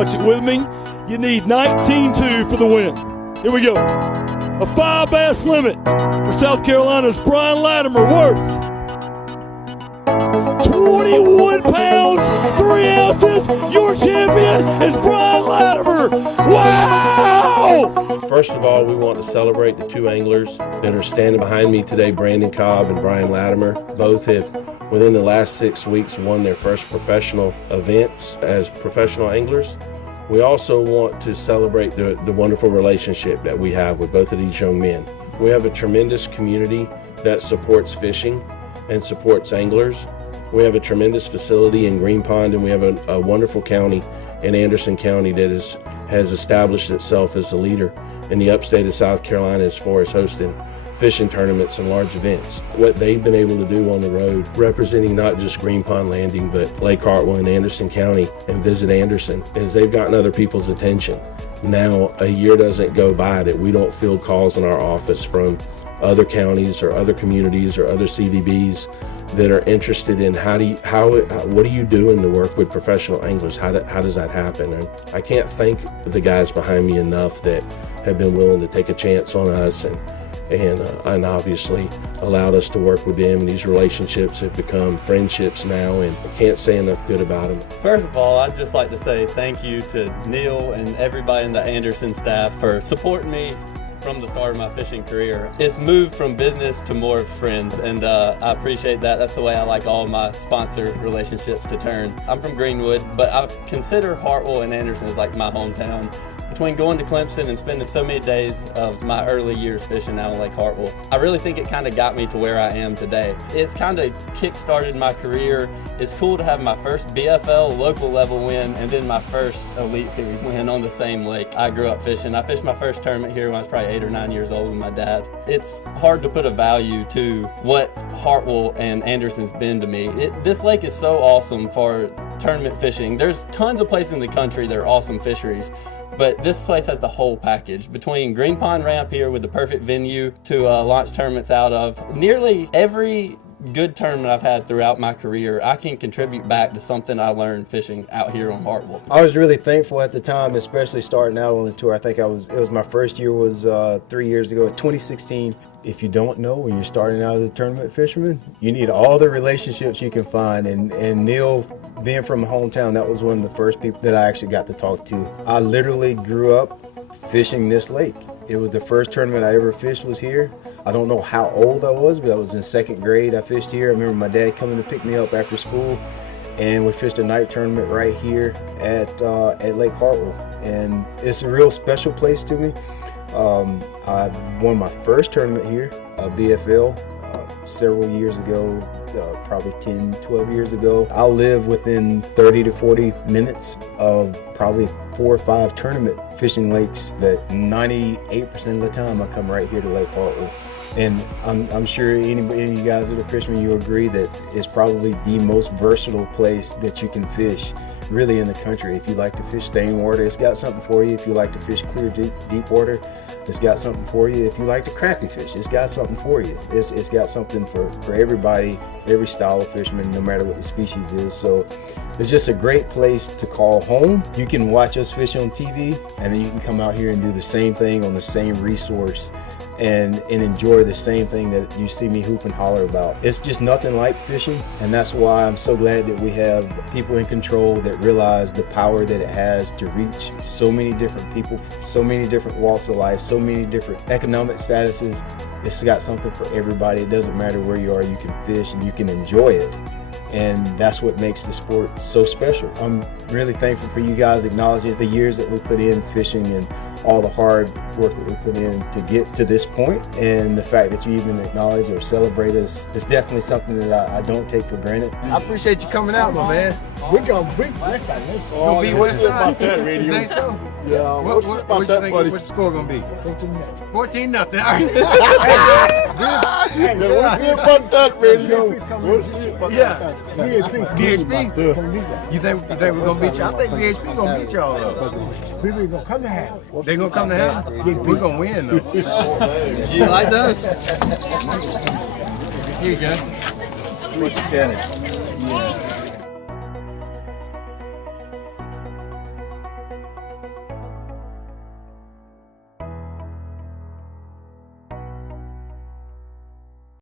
watch it with me. You need 19-2 for the win. Here we go. A 5 bass limit for South Carolina's Brian Latimer worth 21 pounds, 3 ounces. Your champion is Brian Latimer. Wow! First of all, we want to celebrate the two anglers that are standing behind me today, Brandon Cobb and Brian Latimer. Both have, within the last 6 weeks, won their first professional events as professional anglers. We also want to celebrate the wonderful relationship that we have with both of these young men. We have a tremendous community that supports fishing and supports anglers. We have a tremendous facility in Green Pond, and we have a wonderful county in Anderson County that has established itself as a leader in the upstate of South Carolina as far as hosting fishing tournaments and large events. What they've been able to do on the road, representing not just Green Pond Landing, but Lake Hartwell and Anderson County and Visit Anderson, is they've gotten other people's attention. Now, a year doesn't go by that we don't field calls in our office from other counties or other communities or other CVBs that are interested in what are you doing to work with professional anglers? How does that happen? And I can't thank the guys behind me enough that have been willing to take a chance on us and obviously allowed us to work with them. And these relationships have become friendships now, and I can't say enough good about them. First of all, I'd just like to say thank you to Neil and everybody in the Anderson staff for supporting me from the start of my fishing career. It's moved from business to more friends, and I appreciate that. That's the way I like all my sponsor relationships to turn. I'm from Greenwood, but I consider Hartwell and Anderson as like my hometown. Between going to Clemson and spending so many days of my early years fishing out on Lake Hartwell, I really think it kind of got me to where I am today. It's kind of kick-started my career. It's cool to have my first BFL local level win and then my first Elite Series win on the same lake. I grew up fishing. I fished my first tournament here when I was probably 8 or 9 years old with my dad. It's hard to put a value to what Hartwell and Anderson's been to me. This lake is so awesome for tournament fishing. There's tons of places in the country that are awesome fisheries, but this place has the whole package. Between Green Pond Ramp here with the perfect venue to launch tournaments out of, nearly every good tournament I've had throughout my career, I can contribute back to something I learned fishing out here on Hartwell. I was really thankful at the time, especially starting out on the tour. I think it was my first year was 3 years ago, 2016. If you don't know, when you're starting out as a tournament fisherman, you need all the relationships you can find. And Neil, being from my hometown, that was one of the first people that I actually got to talk to. I literally grew up fishing this lake. It was the first tournament I ever fished was here. I don't know how old I was, but I was in 2nd grade. I fished here. I remember my dad coming to pick me up after school, and we fished a night tournament right here at Lake Hartwell. And it's a real special place to me. I won my first tournament here, BFL, several years ago, probably 10, 12 years ago. I'll live within 30 to 40 minutes of probably 4 or 5 tournament fishing lakes that 98% of the time I come right here to Lake Hartwell. And I'm sure any of you guys that are fishermen, you agree that it's probably the most versatile place that you can fish really in the country. If you like to fish stain water, it's got something for you. If you like to fish clear, deep water, it's got something for you. If you like to crappie fish, it's got something for you. It's got something for everybody, every style of fisherman, no matter what the species is. So it's just a great place to call home. You can watch us fish on TV, and then you can come out here and do the same thing on the same resource and enjoy the same thing that you see me hoop and holler about. It's just nothing like fishing, and that's why I'm so glad that we have people in control that realize the power that it has to reach so many different people, so many different walks of life, so many different economic statuses. It's got something for everybody. It doesn't matter where you are, you can fish and you can enjoy it. And that's what makes the sport so special. I'm really thankful for you guys acknowledging the years that we put in fishing and all the hard work that we put in to get to this point. And the fact that you even acknowledge or celebrate us is definitely something that I don't take for granted. I appreciate you coming out, my man. We're going to beat Westside. We're going to beat Westside? You think so? Yeah. What you think? What's the score going to be? 14-0. 14-0. All right. We'll see about that, radio. We'll see about that. BHP? You think we're going to beat y'all? I think BHP going to beat y'all, though. People going to come to have. They going to come to have? We're going to win, though. You like those? Here you go. What you getting? Yeah.